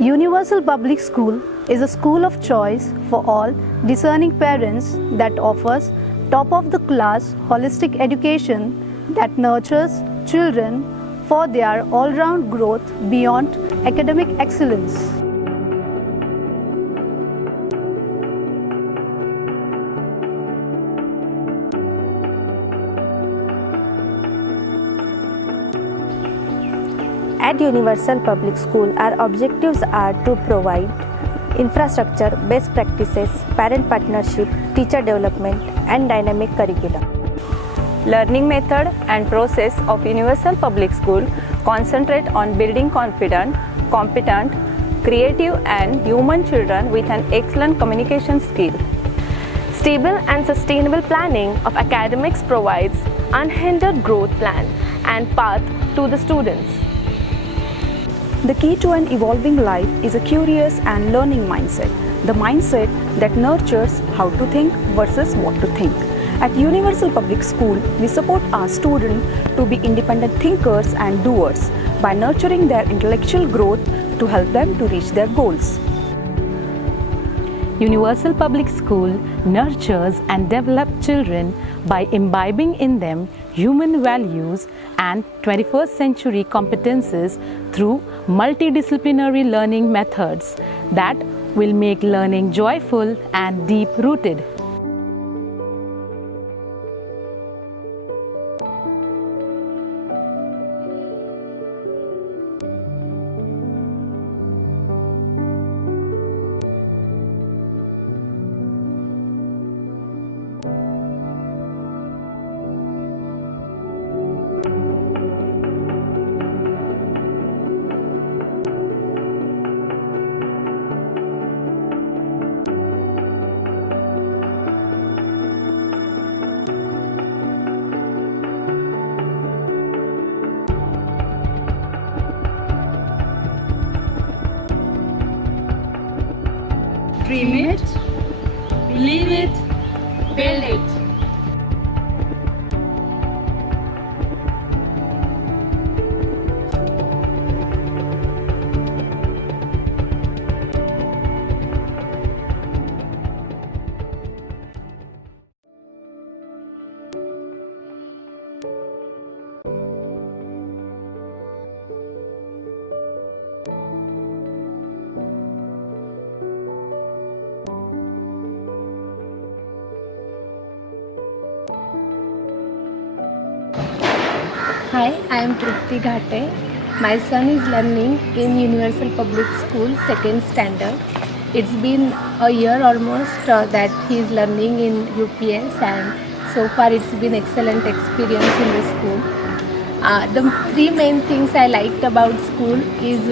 Universal Public School is a school of choice for all discerning parents that offers top-of-the-class holistic education that nurtures children for their all-round growth beyond academic excellence. At Universal Public School, our objectives are to provide infrastructure, best practices, parent partnership, teacher development, and dynamic curriculum. Learning method and process of Universal Public School concentrate on building confident, competent, creative and human children with an excellent communication skill. Stable and sustainable planning of academics provides unhindered growth plan and path to the students. The key to an evolving life is a curious and learning mindset, the mindset that nurtures how to think versus what to think. At Universal Public School, we support our students to be independent thinkers and doers by nurturing their intellectual growth to help them to reach their goals. Universal Public School nurtures and develops children by imbibing in them human values and 21st century competences through multidisciplinary learning methods that will make learning joyful and deep-rooted. Dream it, believe it, build it. Hi, I am Trupti Ghate. My son is learning in Universal Public School 2nd standard. It's been a year almost that he is learning in UPS, and so far it's been excellent experience in the school. The three main things I liked about school is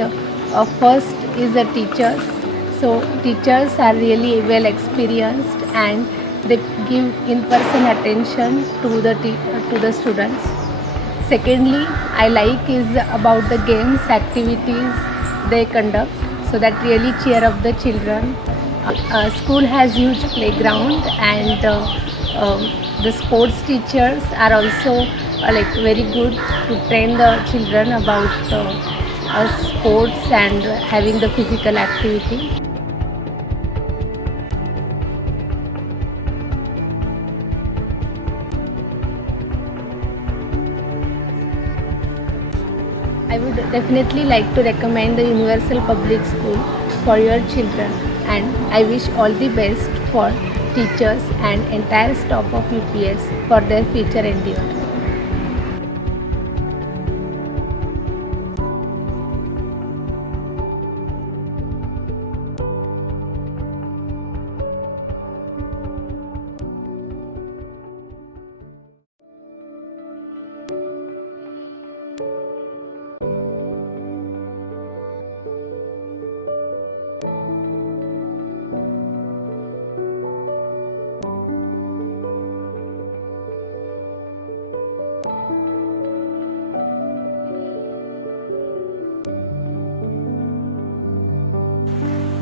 first is the teachers. So teachers are really well experienced and they give in-person attention to the students. Secondly, I like is about the games, activities they conduct, so that really cheer up the children. School has huge playground, and the sports teachers are also like very good to train the children about sports and having the physical activity. I would definitely like to recommend the Universal Public School for your children, and I wish all the best for teachers and entire staff of UPS for their future endeavor.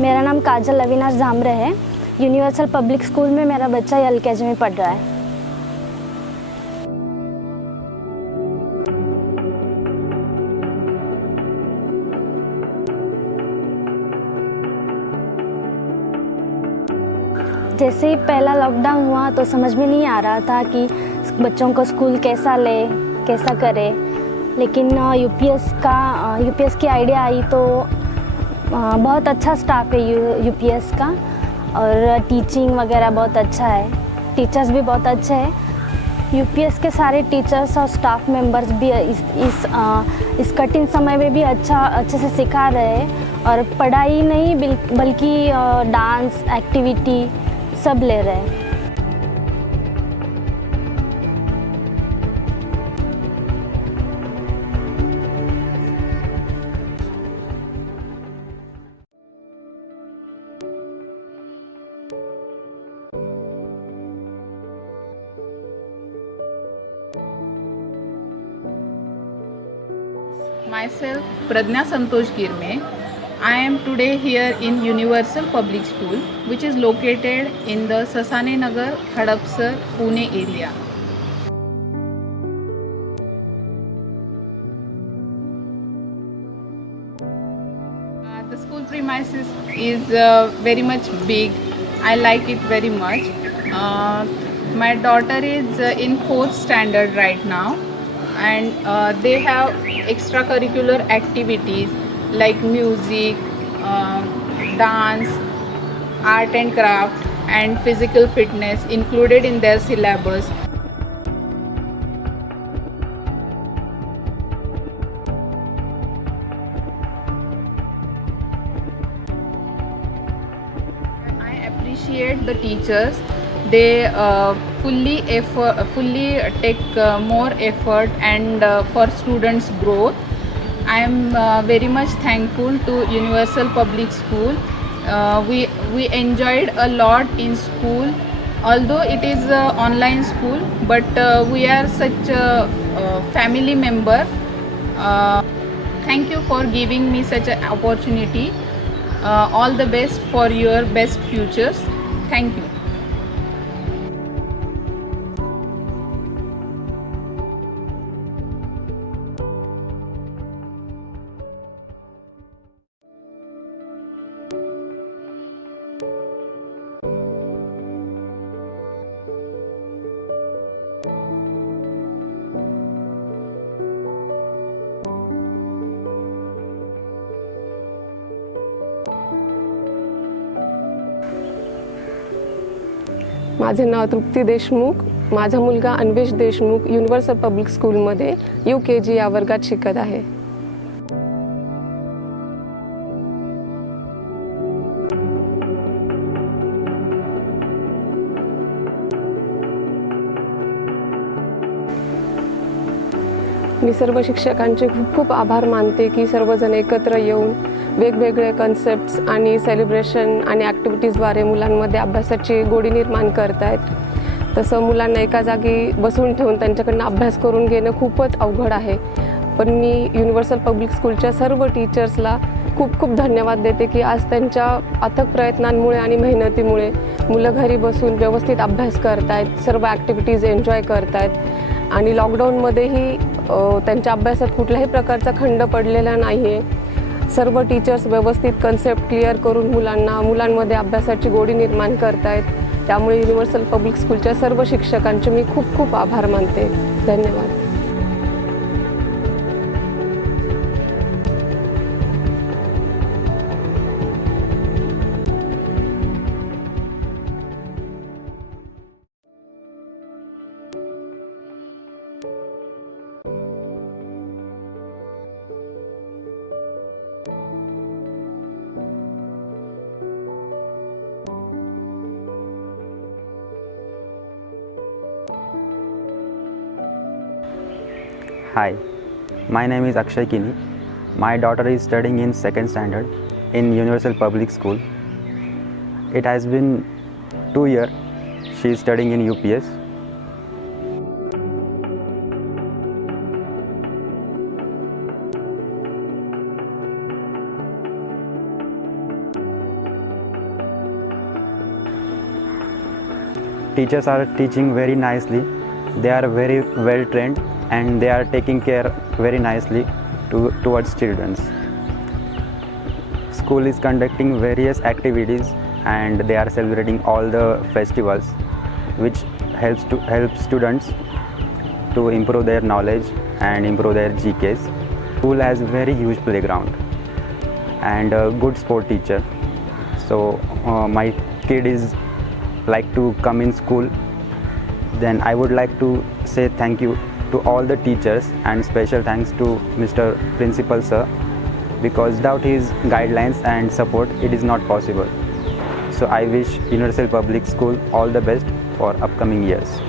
मेरा नाम काजल अविनाश झामरे है। Universal public school में मेरा बच्चा LKG में पढ़ रहा है। जैसे ही पहला लॉकडाउन हुआ तो समझ में नहीं आ रहा था कि बच्चों को स्कूल कैसा ले, कैसा करे। लेकिन यूपीएस की आइडिया आई तो बहुत अच्छा स्टाफ है यूपीएस का, और टीचिंग वगैरह बहुत अच्छा है, टीचर्स भी बहुत अच्छे हैं। यूपीएस के सारे टीचर्स और स्टाफ मेंबर्स भी इस कठिन समय में भी अच्छे से सिखा रहे हैं, और पढ़ाई नहीं बल्कि डांस एक्टिविटी सब ले रहे हैं। Myself, Pradnya Santosh Girme. I am today here in Universal Public School, which is located in the Sasane Nagar, Hadapsar, Pune area. The school premises is very much big. I like it very much. My daughter is in 4th standard right now, and they have extracurricular activities like music, dance, art and craft, and physical fitness included in their syllabus. I appreciate the teachers. They fully take more effort and for students' growth. I am very much thankful to Universal Public School. We enjoyed a lot in school, although it is an online school, but we are such a family member. Thank you for giving me such an opportunity. All the best for your best futures. Thank you. माझे नाव तृप्ती देशमुख. माझा मुलगा Anvesh Deshmukh universal public स्कूलमध्ये UKG या वर्गात शिकत आहे. मी सर्व शिक्षकांचे खूप आभार मानते की सर्वजण एकत्र येऊन वेगवेगळे कन्सेप्ट्स आणि सेलिब्रेशन आणि ॲक्टिव्हिटीजद्वारे मुलांमध्ये अभ्यासाची गोडी निर्माण करत आहेत. तसं मुलांना एका जागी बसवून ठेवून त्यांच्याकडनं अभ्यास करून घेणं खूपच अवघड आहे. पण मी युनिव्हर्सल पब्लिक स्कूलच्या सर्व टीचर्सला खूप धन्यवाद देते की आज त्यांच्या अथक प्रयत्नांमुळे आणि मेहनतीमुळे मुलं घरी बसून व्यवस्थित अभ्यास करत आहेत, सर्व ॲक्टिव्हिटीज एन्जॉय करत आहेत आणि लॉकडाऊनमध्येही त्यांच्या अभ्यासात कुठल्याही प्रकारचा खंड पडलेला नाही आहे. सर्व टीचर्स व्यवस्थित कन्सेप्ट क्लिअर करून मुलांमध्ये अभ्यासाची गोडी निर्माण करत आहेत. त्यामुळे युनिव्हर्सल पब्लिक स्कूलच्या सर्व शिक्षकांचे मी खूप आभार मानते. धन्यवाद. Hi, my name is Akshay Kini. My daughter is studying in 2nd standard in Universal Public School. It has been 2 years she is studying in UPS. Teachers are teaching very nicely. They are very well trained and they are taking care very nicely towards children. School is conducting various activities and they are celebrating all the festivals, which helps students to improve their knowledge and improve their GKs. School has a very huge playground and a good sport teacher. So my kid is like to come in school. Then I would like to say thank you to all the teachers and special thanks to Mr. Principal Sir, because without his guidelines and support it is not possible. So I wish Universal Public School all the best for upcoming years.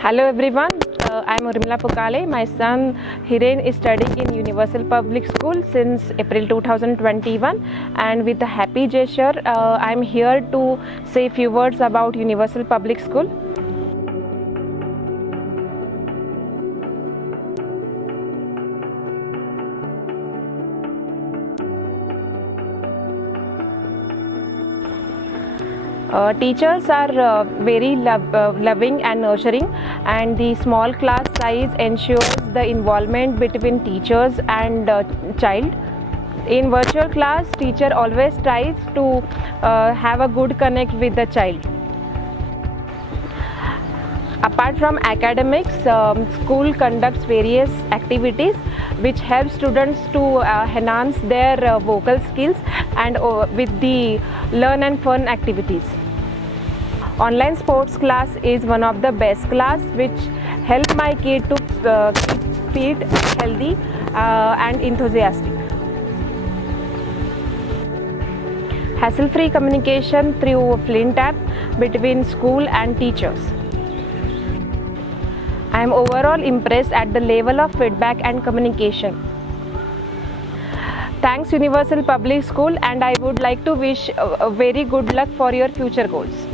Hello everyone, I am Urmila Pukale. My son Hiren is studying in Universal Public School since April 2021, and with a happy gesture I am here to say a few words about Universal Public School. Teachers are very loving and nurturing, and the small class size ensures the involvement between teachers and child. In virtual class, teacher always tries to have a good connect with the child. Apart from academics, school conducts various activities which help students to enhance their vocal skills and with the learn and fun activities. Online sports class is one of the best class which help my kid to keep fit, healthy and enthusiastic. Hassle-free communication through Flint app between school and teachers. I am overall impressed at the level of feedback and communication. Thanks Universal Public School, and I would like to wish a very good luck for your future goals.